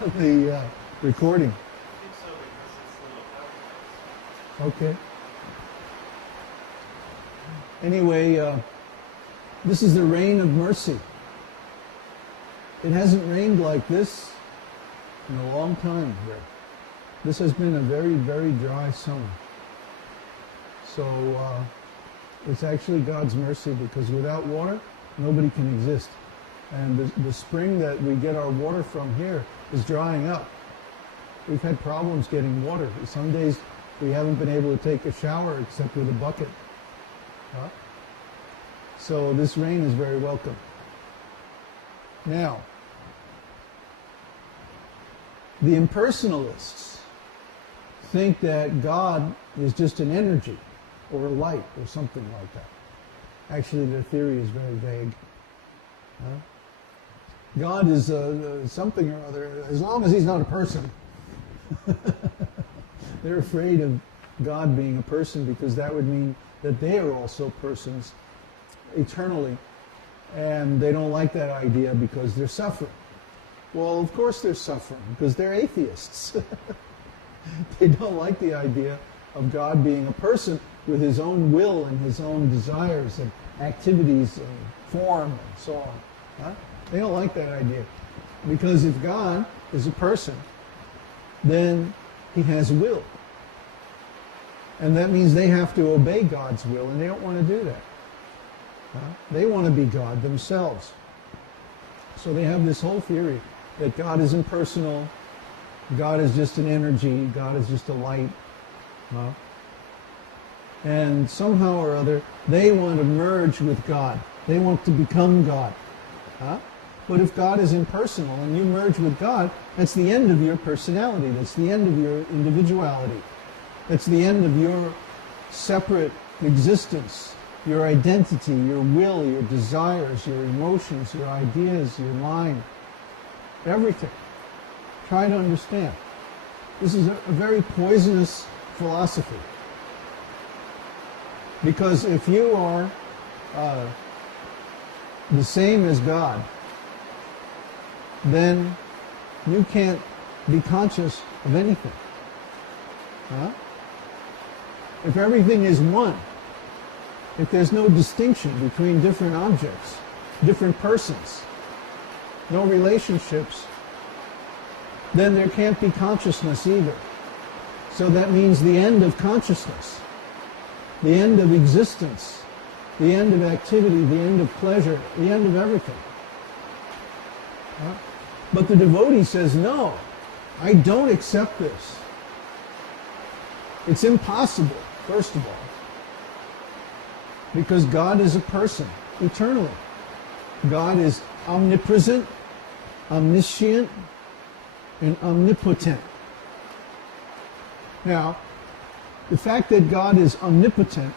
the recording. I think so, because it's a little Okay. Anyway, this is the rain of mercy. It hasn't rained like this in a long time here. This has been a very, very dry summer. So it's actually God's mercy, because without water, nobody can exist. And the spring that we get our water from here is drying up. We've had problems getting water. Some days we haven't been able to take a shower except with a bucket. Huh? So this rain is very welcome. Now, the impersonalists think that God is just an energy or a light or something like that. Actually, their theory is very vague. Huh? God is something or other, as long as he's not a person. They're afraid of God being a person, because that would mean that they are also persons eternally. And they don't like that idea because they're suffering. Well, of course they're suffering, because they're atheists. They don't like the idea of God being a person with his own will and his own desires and activities and form and so on. Huh? They don't like that idea. Because if God is a person, then he has will. And that means they have to obey God's will, and they don't want to do that. Huh? They want to be God themselves. So they have this whole theory that God is impersonal, God is just an energy, God is just a light. Huh? And somehow or other, they want to merge with God. They want to become God. Huh? But if God is impersonal and you merge with God, that's the end of your personality. That's the end of your individuality. That's the end of your separate existence, your identity, your will, your desires, your emotions, your ideas, your mind, everything. Try to understand. This is a very poisonous philosophy. Because if you are the same as God, then you can't be conscious of anything. Huh? If everything is one, if there's no distinction between different objects, different persons, no relationships, then there can't be consciousness either. So that means the end of consciousness, the end of existence, the end of activity, the end of pleasure, the end of everything. Huh? But the devotee says, no, I don't accept this. It's impossible, first of all, because God is a person, eternally. God is omnipresent, omniscient, and omnipotent. Now, the fact that God is omnipotent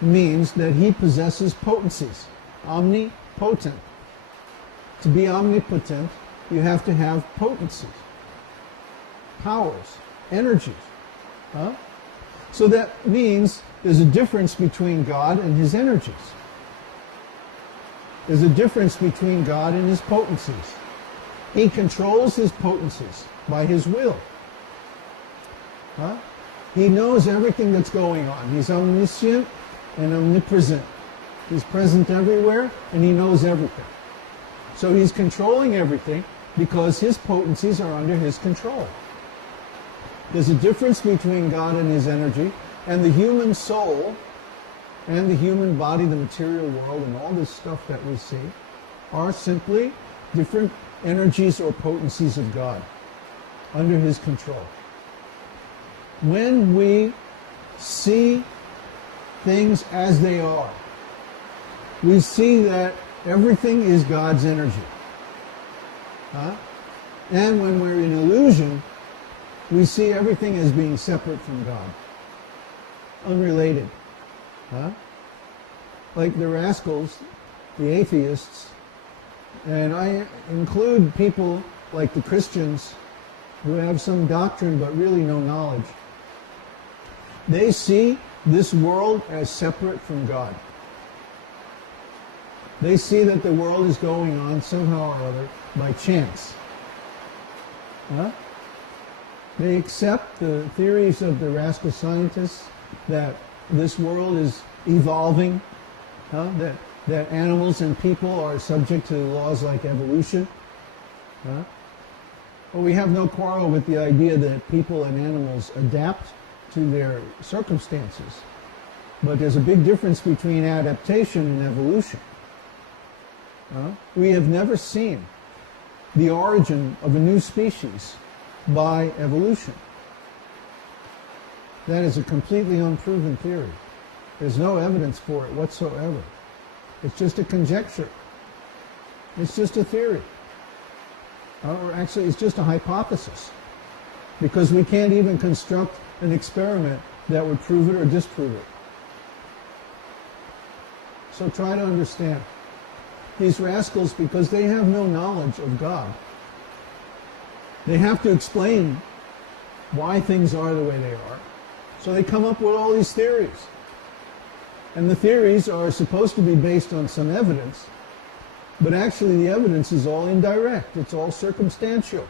means that he possesses potencies, omnipotent. To be omnipotent, you have to have potencies, powers, energies. Huh? So that means there's a difference between God and his energies. There's a difference between God and his potencies. He controls his potencies by his will. Huh? He knows everything that's going on. He's omniscient and omnipresent. He's present everywhere, and he knows everything. So he's controlling everything because his potencies are under his control. There's a difference between God and his energy, and the human soul and the human body, the material world, and all this stuff that we see are simply different energies or potencies of God under his control. When we see things as they are, we see that everything is God's energy. Huh? And when we're in illusion, we see everything as being separate from God, unrelated. Huh? Like the rascals, the atheists, and I include people like the Christians who have some doctrine but really no knowledge. They see this world as separate from God. They see that the world is going on somehow or other by chance. Huh? They accept the theories of the rascal scientists that this world is evolving, that animals and people are subject to laws like evolution. But we have no quarrel with the idea that people and animals adapt to their circumstances. But there's a big difference between adaptation and evolution. We have never seen the origin of a new species by evolution. That is a completely unproven theory. There's no evidence for it whatsoever. It's just a conjecture. It's just a theory. Or actually, it's just a hypothesis. Because we can't even construct an experiment that would prove it or disprove it. So try to understand. These rascals, because they have no knowledge of God, they have to explain why things are the way they are. So they come up with all these theories. And the theories are supposed to be based on some evidence, but actually the evidence is all indirect. It's all circumstantial.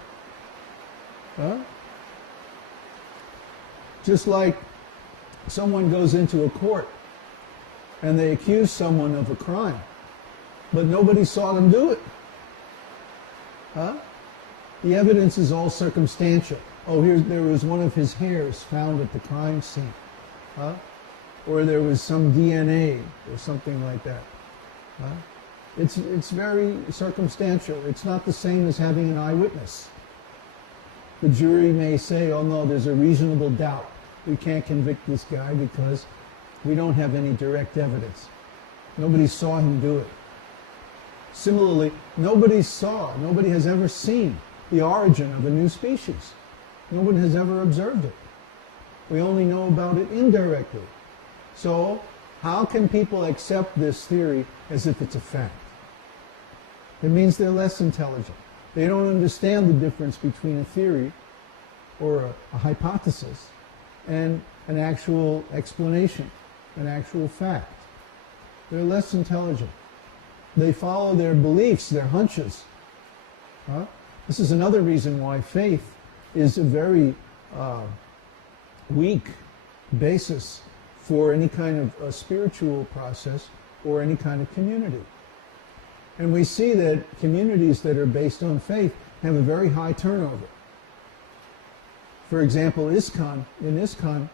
Just like someone goes into a court and they accuse someone of a crime, but nobody saw them do it. The evidence is all circumstantial. Oh, there was one of his hairs found at the crime scene. Or there was some DNA or something like that. It's very circumstantial. It's not the same as having an eyewitness. The jury may say, oh no, there's a reasonable doubt. We can't convict this guy because we don't have any direct evidence. Nobody saw him do it. Similarly, nobody has ever seen the origin of a new species. No one has ever observed it. We only know about it indirectly. So, how can people accept this theory as if it's a fact? It means they're less intelligent. They don't understand the difference between a theory or a hypothesis and an actual explanation, an actual fact. They're less intelligent. They follow their beliefs, their hunches. This is another reason why faith is a very weak basis for any kind of a spiritual process or any kind of community. And we see that communities that are based on faith have a very high turnover. For example, in ISKCON,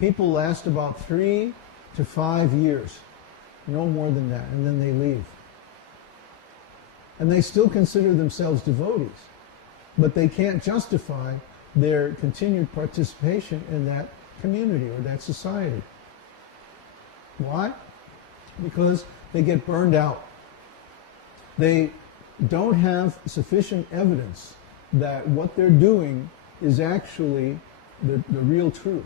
people last about 3 to 5 years, no more than that, and then they leave. And they still consider themselves devotees, but they can't justify their continued participation in that community or that society. Why? Because they get burned out. They don't have sufficient evidence that what they're doing is actually the real truth.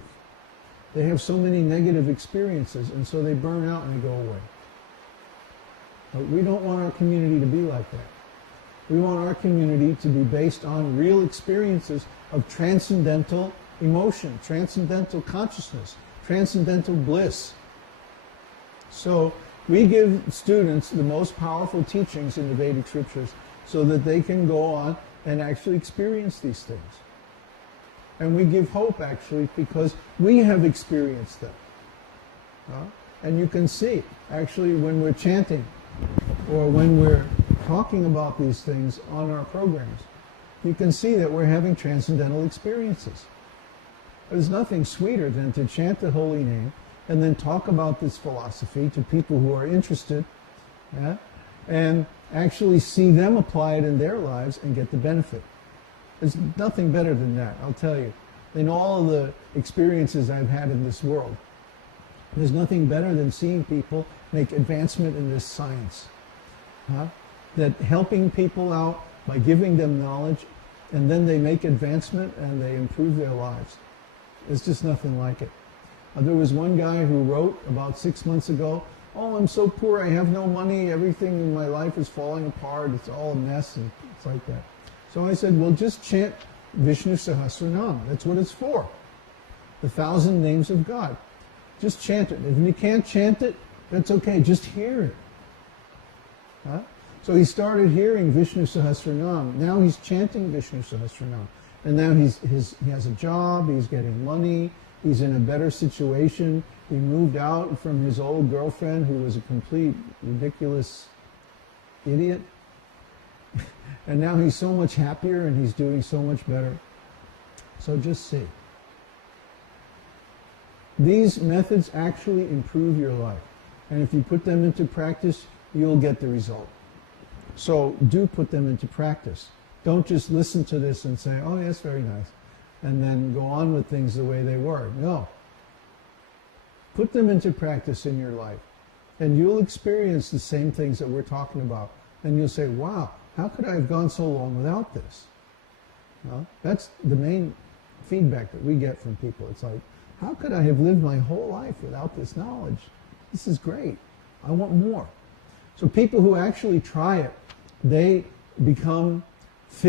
They have so many negative experiences, and so they burn out and they go away. But we don't want our community to be like that. We want our community to be based on real experiences of transcendental emotion, transcendental consciousness, transcendental bliss. So we give students the most powerful teachings in the Vedic scriptures so that they can go on and actually experience these things. And we give hope, actually, because we have experienced them. And you can see, actually, when we're chanting or when we're talking about these things on our programs, you can see that we're having transcendental experiences. There's nothing sweeter than to chant the holy name and then talk about this philosophy to people who are interested, and actually see them apply it in their lives and get the benefit. There's nothing better than that, I'll tell you. In all of the experiences I've had in this world, there's nothing better than seeing people make advancement in this science. That helping people out by giving them knowledge, and then they make advancement and they improve their lives. There's just nothing like it. There was one guy who wrote about 6 months ago, oh, I'm so poor, I have no money, everything in my life is falling apart, it's all a mess, and it's like that. So I said, well, just chant Vishnu Sahasranam. That's what it's for. The 1,000 names of God. Just chant it. If you can't chant it, that's okay. Just hear it. So he started hearing Vishnu Sahasranam. Now he's chanting Vishnu Sahasranam. And now he has a job, he's getting money, he's in a better situation. He moved out from his old girlfriend who was a complete ridiculous idiot. And now he's so much happier and he's doing so much better. So just see. These methods actually improve your life. And if you put them into practice, you'll get the result. So do put them into practice. Don't just listen to this and say, oh, that's very nice, and then go on with things the way they were. No. Put them into practice in your life, and you'll experience the same things that we're talking about. And you'll say, wow, how could I have gone so long without this? Well, that's the main feedback that we get from people. It's like, how could I have lived my whole life without this knowledge? This is great. I want more. So people who actually try it, they become